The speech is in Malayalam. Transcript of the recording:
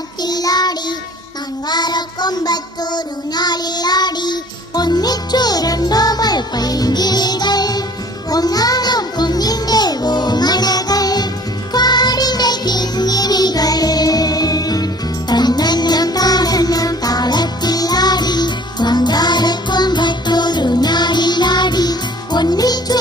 താളത്തിലാടി നങ്കാരക്കൊമ്പത്തൊരു നാളിലാടി ഒന്നിച്ചു രണ്ടോമൽ പൈങ്കിളികൾ ഒന്നാം കുഞ്ഞിന്റെ ഓമനകൾ കാടിന്റെ കിങ്ങിണികൾ തന്നന്നം താളന്നം താളത്തിലാടി നങ്കാരക്കൊമ്പത്തൊരു നാളിലാടി ഒന്നിച്ചു